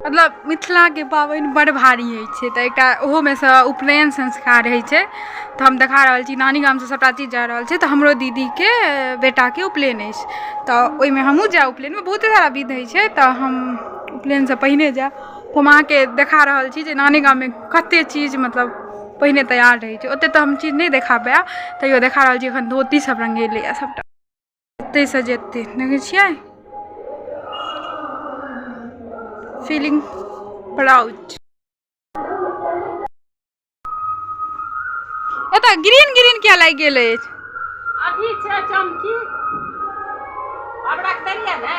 मतलब मिथिला के पाबनि बड़ भारी होइ छै तऽ एकटा ओहोमे सँ उपनयन संस्कार होइ छै तऽ हम देखा रहल छी नानी गामसँ सबटा चीज जा रहल छै तऽ हमरो दीदीके बेटाके उपनयन अछि तऽ ओहिमे हमहूँ जायब उपनयनमे बहुते सारा विध होइ छै तऽ हम उपनयनसँ पहिने जायब तऽ हम अहाँके देखा रहल छी जे नानी गाममे कतेक चीज मतलब पहिने तैयार रहै छै ओतेक तऽ हम चीज नहि देखा पायब तैयो देखा रहल छी एखन धोती सब रंगेले यऽ सबटा एतेसँ जेतै देखै छियै feeling proud एतऽ ग्रीन ग्रीन क्या लागि गेल अछि अभी छै चमकी अब रख देलिए ने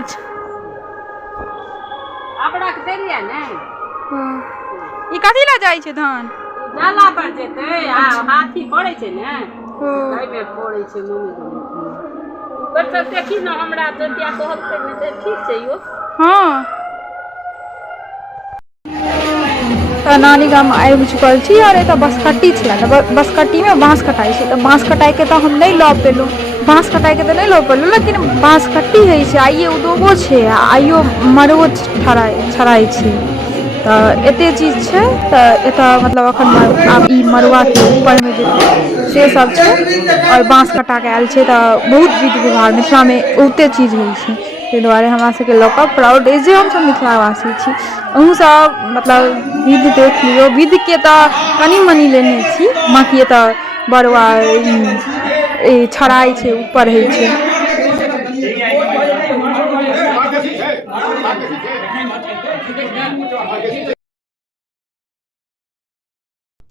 अच्छा अब रख देलिए ने ई कथी लए जाइ छै धान डाला पर जेतै आ हाथी पड़ै छै ने ओहिमे पड़ै छै मम्मी बच्चा देखी न हमरा जतिया कहलकै ने ठीक छै यो हाँ तऽ नानी गाम आबि चुकल छी और एतऽ बसकट्टी छलै तऽ बसकट्टीमे बाँस कटाइ छै तऽ बाँस कटाइके तऽ हम नहि लऽ पेलहुँ बाँस कटाइके तऽ नहि लऽ पेलहुँ लेकिन बाँसकट्टी होइ छै आइये उदोगो छै आ आइयो मड़ो छड़ाइ छै तऽ एतेक चीज छै तऽ एतऽ मतलब एखन आब ई मड़ुआके ऊपरमे जे से सब छै और बाँस कटा कऽ आयल छै तऽ बहुत विध व्यवहार मिथिलामे बहुते चीज होइ छै ताहि दुआरे हमरा सबके लऽ कऽ प्राउड अछि जे हमसब मिथिलावासी छी अहूँसब मतलब विध देख लियौ विधके तऽ कनि मनि लेने छी बाँकी एतऽ बरुआ ई छड़ाइ छै ऊपर होइ छै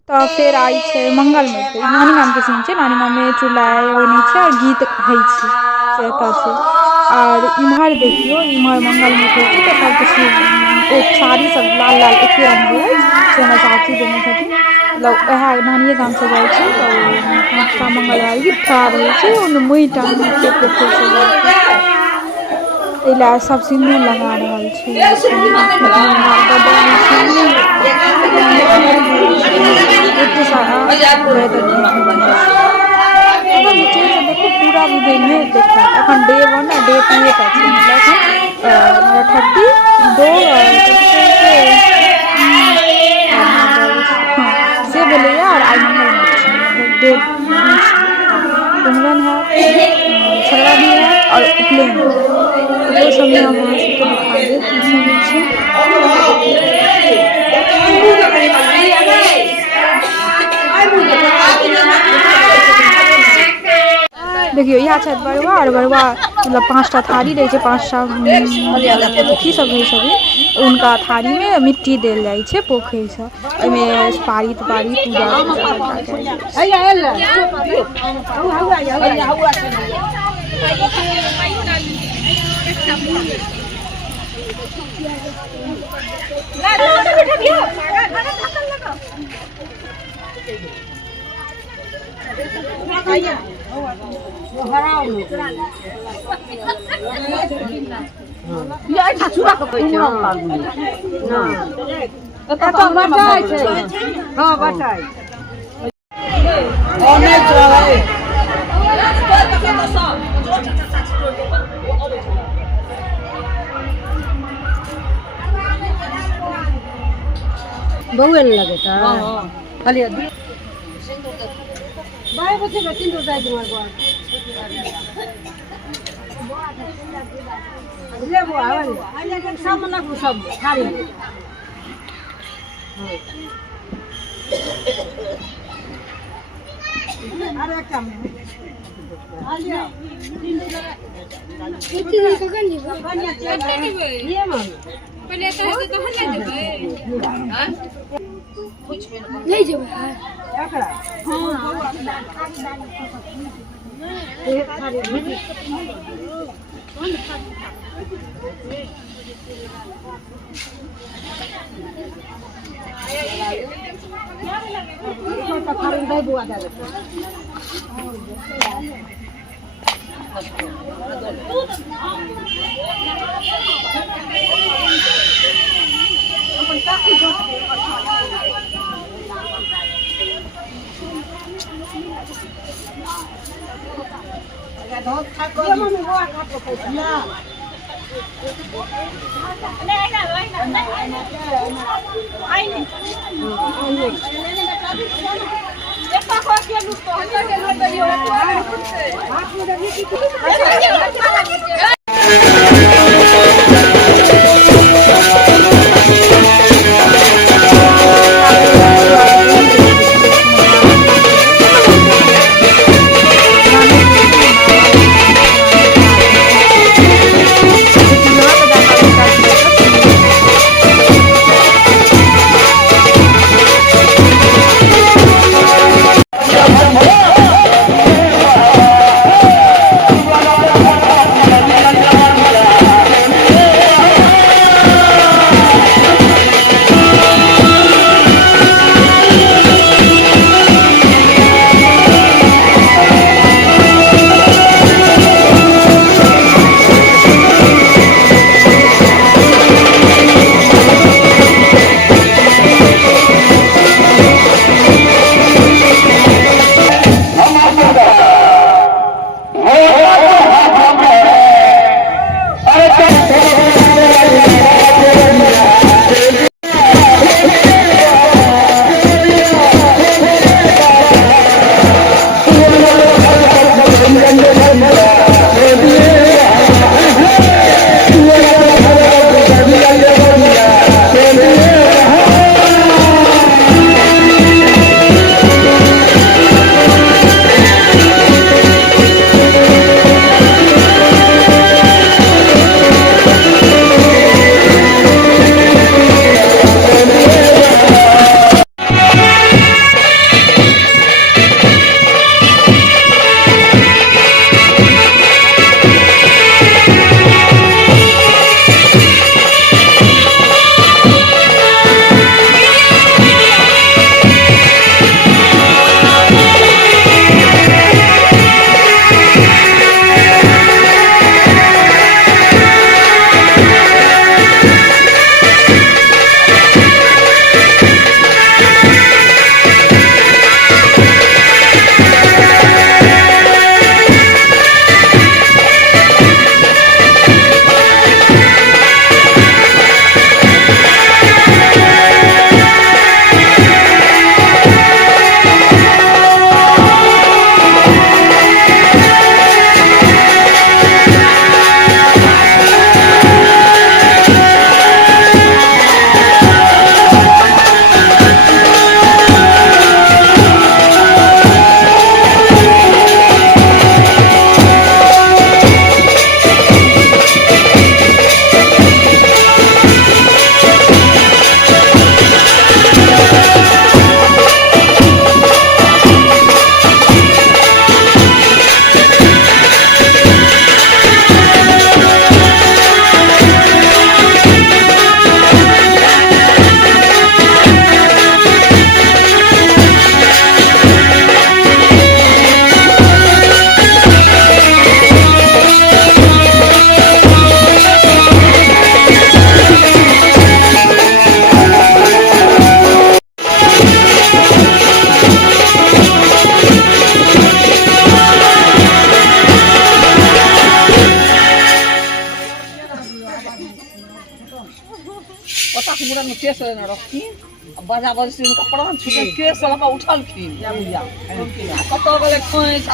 तऽ फेर आइ छै मंगलमय तऽ ई नानी गामके सीन छै नानी गाममे चुड़लाइ बनै छै और गीत होइ छै से एतऽ छै और इम्हर देखियौ इम्हर मंगलमय होइ छै तऽ सबके ओ साड़ी सब लाल लाल एके रंगके अछि से हमर चाची देने छथिन मतलब वएह नानिये गामसँ जाइ छै तऽ ओ 5टा मंगलवारी ठाढ़ होइ छै ओहिमे माटि आनै छै पोखरिसँ जाकऽ ताहि लए सब सिन्दूर लगा रहल छै एखन विध व्यवहार बड्ड होइ छै बहुते सारा वेदर विधि होइ छै अगर नीचेसँ देखू पूरा विध नहि देखायत एखन डे 1 आ डे 2 टा छै मतलब एखन हमारा 32 कथी कहै छै आधा दर्द हाँ से भेलैए और आइ मंगलमय छै मतलब डे 2 छै कुमरन हैत छगड़ादी हैत और उपनयन हैत ओकरो सबमे हम अहाँ सबके देखा देब की सब होइ छै देखियौ इएह छथि बरुआ और बरुआ मतलब 5टा थारी रहै छै 5टा अथी सब रहै छथिन हुनका थारीमे मिट्टी देल जाइ छै पोखरिसँ ओहिमे सुपारी तुपारी पूजा तूजा सबटा कयल बउए लगे कहलिए बाय बच्चे का सिंदूर दे दे ले वो आवे सब लगू सब थारी अरे कम आलिया कितनी कगन ये मां पहले तो हम नहीं देबे हां कुछ में नहीं जेबे एकरा हां एक थारी केस रखी बजा बज कपड़ा छूटे केस लगा उठल थी कत गले खोइछ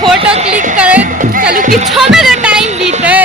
फोटो क्लिक करे चलू किछो में टाइम बीते।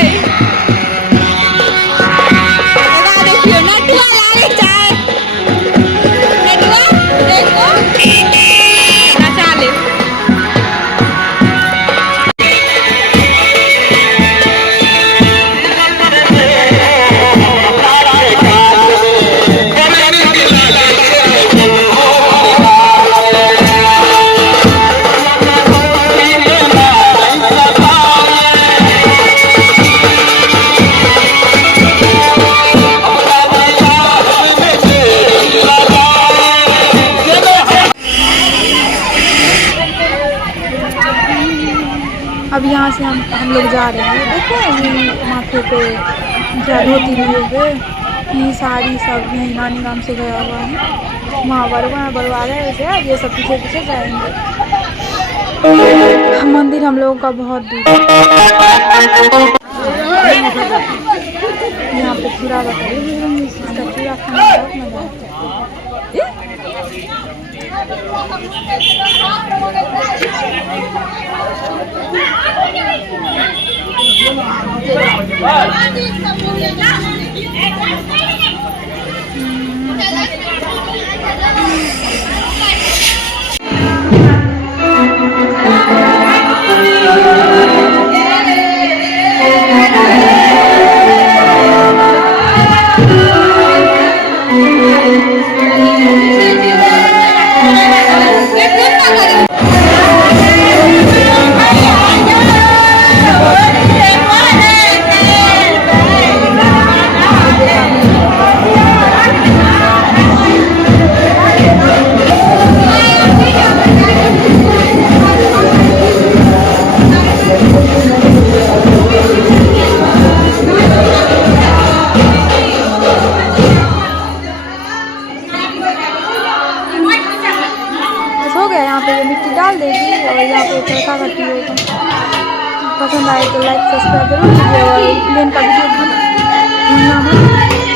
यहाँ से हम लोग जा रहे हैं। देखो ये माथे पे क्या धोती लिए हुए, ये साड़ी सब यही नानी गांव से गया हुआ है। वहाँ बरवा रहे हैं वैसे, ये सब पीछे पीछे जाएंगे। मंदिर हम लोगों का बहुत दूर है। यहाँ पे चूड़ा बताइए, इसका चूड़ा खाना बहुत मजा आता है। हो गया। यहाँ पे ये मिट्टी डाल देगी और यहाँ पे तड़का करती होगा। पसंद आए तो लाइक सब्सक्राइब जरूर कीजिए और प्लेन का वीडियो ढूंढना मत।